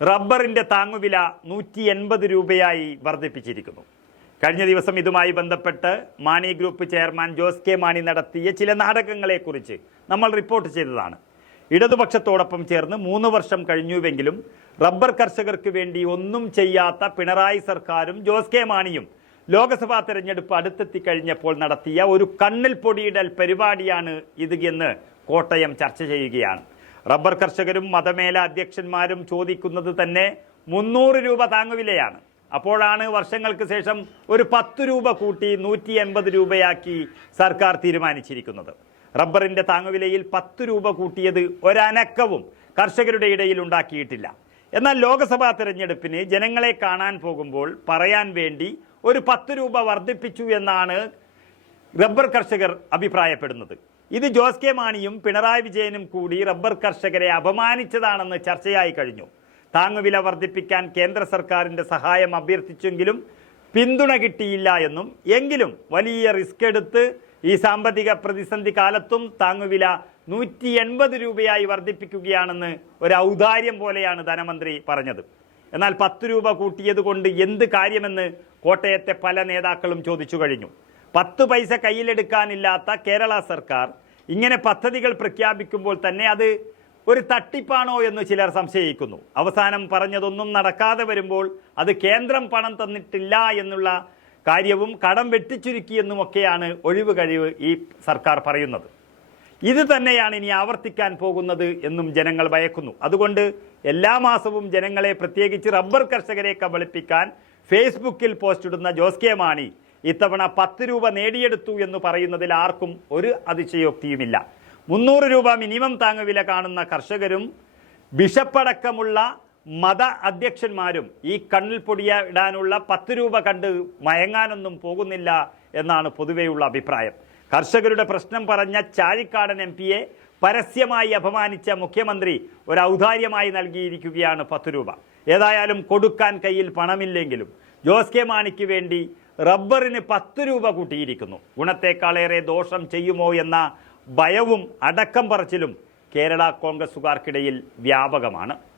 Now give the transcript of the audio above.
റബ്ബറിന്റെ താങ്ങുവില 180 രൂപയായി വർദ്ധിപ്പിച്ചിരിക്കുന്നു. കഴിഞ്ഞ ദിവസം ഇതുമായി ബന്ധപ്പെട്ട് Mani group chairman Jose K Mani നടത്തിയ ചില നാടകങ്ങളെക്കുറിച്ച് നമ്മൾ റിപ്പോർട്ട് ചെയ്തതാണ്. ഇടതുപക്ഷത്തോടൊപ്പം ചേർന്ന് 3 വർഷം കഴിഞ്ഞുവെങ്കിലും റബ്ബർ കർഷകർക്ക് വേണ്ടി ഒന്നും ചെയ്യാത്ത പിണറായി സർക്കാരും ജോസ് കെ മാണിയും ലോക്സഭാ തെരഞ്ഞെടുപ്പ് അടുത്തെത്തിക്കഴിഞ്ഞപ്പോൾ നടത്തിയ ഒരു കണ്ണിൽ പൊടിയിടൽ പരിപാടിയാണ് ഇത് എന്ന് കോട്ടയം ചർച്ച ചെയ്യുകയാണ്. റബ്ബർ കർഷകരും മതമേല അധ്യക്ഷന്മാരും ചോദിക്കുന്നത് തന്നെ 300 രൂപ താങ്ങുവിലയാണ്. അപ്പോഴാണ് വർഷങ്ങൾക്ക് ശേഷം ഒരു 10 രൂപ കൂട്ടി 180 രൂപയാക്കി സർക്കാർ തീരുമാനിച്ചിരിക്കുന്നത്. റബ്ബറിന്റെ താങ്ങുവിലയിൽ 10 രൂപ കൂട്ടിയത് ഒരനക്കവും കർഷകരുടെ ഇടയിൽ ഉണ്ടാക്കിയിട്ടില്ല. എന്നാൽ ലോക്സഭാ തെരഞ്ഞെടുപ്പിന് ജനങ്ങളെ കാണാൻ പോകുമ്പോൾ പറയാൻ വേണ്ടി ഒരു 10 രൂപ വർദ്ധിപ്പിച്ചു എന്നാണ് റബ്ബർ കർഷകർ അഭിപ്രായപ്പെടുന്നത്. ഇത് ജോസ് കെ മാണിയും പിണറായി വിജയനും കൂടി റബ്ബർ കർഷകരെ അപമാനിച്ചതാണെന്ന് ചർച്ചയായി കഴിഞ്ഞു. താങ്ങുവില വർദ്ധിപ്പിക്കാൻ കേന്ദ്ര സർക്കാരിന്റെ സഹായം അഭ്യർത്ഥിച്ചെങ്കിലും പിന്തുണ കിട്ടിയില്ല എന്നും, എങ്കിലും വലിയ റിസ്ക് എടുത്ത് ഈ സാമ്പത്തിക പ്രതിസന്ധി കാലത്തും താങ്ങുവില 180 രൂപയായി വർദ്ധിപ്പിക്കുകയാണെന്ന് ഒരു ഔദാര്യം പോലെയാണ് ധനമന്ത്രി പറഞ്ഞത്. എന്നാൽ 10 രൂപ കൂട്ടിയത് കൊണ്ട് എന്ത് കാര്യമെന്ന് കോട്ടയത്തെ പല നേതാക്കളും ചോദിച്ചു കഴിഞ്ഞു. 10 പൈസ കയ്യിലെടുക്കാനില്ലാത്ത കേരള സർക്കാർ ഇങ്ങനെ പദ്ധതികൾ പ്രഖ്യാപിക്കുമ്പോൾ തന്നെ അത് ഒരു തട്ടിപ്പാണോ എന്ന് ചിലർ സംശയിക്കുന്നു. അവസാനം പറഞ്ഞതൊന്നും നടക്കാതെ വരുമ്പോൾ അത് കേന്ദ്രം പണം തന്നിട്ടില്ല എന്നുള്ള കാര്യവും കടം വെട്ടിച്ചുരുക്കിയെന്നുമൊക്കെയാണ് ഒഴിവ് കഴിവ് ഈ സർക്കാർ പറയുന്നത്. ഇത് തന്നെയാണ് ഇനി ആവർത്തിക്കാൻ പോകുന്നത് എന്നും ജനങ്ങൾ ഭയക്കുന്നു. അതുകൊണ്ട് എല്ലാ മാസവും ജനങ്ങളെ, പ്രത്യേകിച്ച് റബ്ബർ കർഷകരെ കബളിപ്പിക്കാൻ ഫേസ്ബുക്കിൽ പോസ്റ്റ് ഇടുന്ന ജോസ് കെ മാണി ഇത്തവണ 10 രൂപ നേടിയെടുത്തു എന്ന് പറയുന്നതിൽ ആർക്കും ഒരു അതിശയോക്തിയുമില്ല. 300 രൂപ മിനിമം താങ്ങുവില കാണുന്ന കർഷകരും ബിഷപ്പടക്കമുള്ള മത അധ്യക്ഷന്മാരും ഈ കണ്ണിൽ പൊടിയിടാനുള്ള 10 രൂപ കണ്ട് മയങ്ങാനൊന്നും പോകുന്നില്ല എന്നാണ് പൊതുവെയുള്ള അഭിപ്രായം. കർഷകരുടെ പ്രശ്നം പറഞ്ഞ ചാഴിക്കാടൻ MP-യെ പരസ്യമായി അപമാനിച്ച മുഖ്യമന്ത്രി ഒരു ഔദാര്യമായി നൽകിയിരിക്കുകയാണ് 10 രൂപ. ഏതായാലും കൊടുക്കാൻ കയ്യിൽ പണമില്ലെങ്കിലും ജോസ് കെ മാണിക്ക് വേണ്ടി റബ്ബറിന് 10 രൂപ കൂട്ടിയിരിക്കുന്നു. ഗുണത്തേക്കാളേറെ ദോഷം ചെയ്യുമോ എന്ന ഭയവും അടക്കം പറച്ചിലും കേരള കോൺഗ്രസുകാർക്കിടയിൽ വ്യാപകമാണ്.